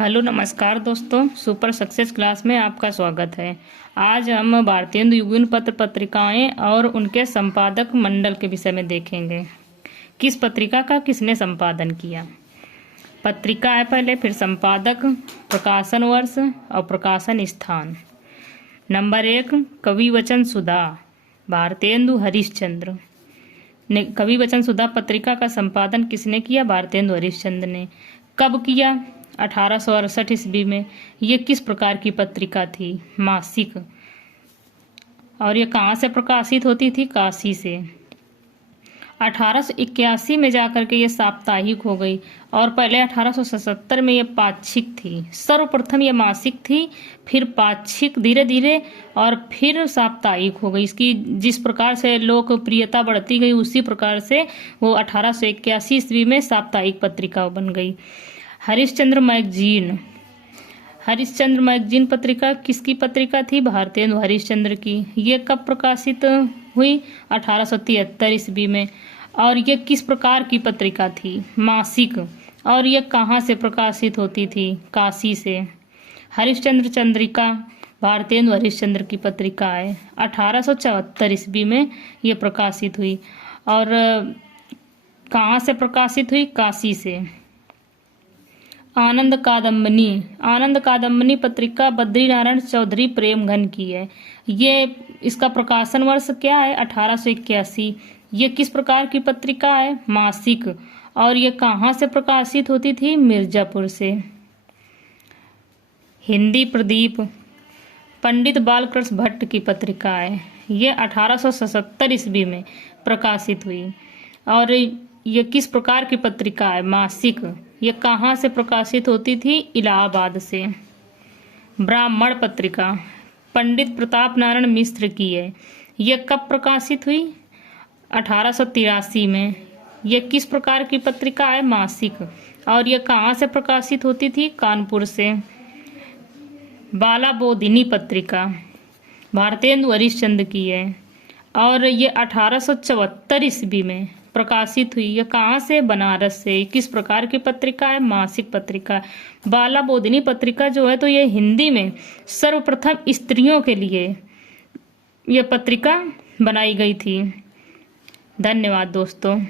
Hello नमस्कार दोस्तों, super success class में आपका स्वागत है। आज हम भारतीय युगल पत्र पत्रिकाएं और उनके संपादक मंडल के विषय में देखेंगे। किस पत्रिका का किसने संपादन किया। पत्रिका है पहले, फिर संपादक, प्रकाशन वर्ष और प्रकाशन स्थान। नंबर 1, कवि वचन सुधा, भारतेंदु हरिश्चंद्र ने। कवि वचन सुधा पत्रिका का संपादन किसने किया? भारतेंदु हरिश्चंद्र ने। कब किया? 1868 ईस्वी में। ये किस प्रकार की पत्रिका थी? मासिक। और ये कहाँ से प्रकाशित होती थी? काशी से। 1881 में जाकर के ये साप्ताहिक हो गई और पहले 1877 में ये पाक्षिक थी। सर्वप्रथम ये मासिक थी, फिर पाक्षिक धीरे धीरे, और फिर साप्ताहिक हो गई। इसकी जिस प्रकार से लोकप्रियता बढ़ती गई उसी प्रकार से वो 1881 ईस्वी में साप्ताहिक पत्रिका बन गई। हरिश्चंद्र मैगजीन। हरिश्चंद्र मैगजीन पत्रिका किसकी पत्रिका थी? भारतेंदु हरिश्चंद्र की। ये कब प्रकाशित हुई? 1873 ईस्वी में। और ये किस प्रकार की पत्रिका थी? मासिक। और ये कहाँ से प्रकाशित होती थी? काशी से। हरिश्चंद्र चंद्रिका भारतेंदु हरिश्चंद्र की पत्रिका है। 1874 ईस्वी में ये प्रकाशित हुई। और कहाँ से प्रकाशित हुई? काशी से। आनंद कादम्बनी। आनंद कादम्बनी पत्रिका बद्रीनारायण चौधरी प्रेमघन की है। ये इसका प्रकाशन वर्ष क्या है? 1881। ये किस प्रकार की पत्रिका है? मासिक। और ये कहाँ से प्रकाशित होती थी? मिर्जापुर से। हिंदी प्रदीप पंडित बालकृष्ण भट्ट की पत्रिका है। ये 1877 ईस्वी में प्रकाशित हुई। और ये किस प्रकार की पत्रिका है? मासिक। ये कहाँ से प्रकाशित होती थी? इलाहाबाद से। ब्राह्मण पत्रिका पंडित प्रताप नारायण मिश्र की है। ये कब प्रकाशित हुई? 1883 में। ये किस प्रकार की पत्रिका है? मासिक। और ये कहाँ से प्रकाशित होती थी? कानपुर से। बाला बोधिनी पत्रिका भारतेंदु हरिश्चंद्र की है और ये 1874 ईस्वी में प्रकाशित हुई। यह कहाँ से? बनारस से। किस प्रकार की पत्रिका है? मासिक पत्रिका। बाला बोधिनी पत्रिका जो है तो ये हिंदी में सर्वप्रथम स्त्रियों के लिए यह पत्रिका बनाई गई थी। धन्यवाद दोस्तों।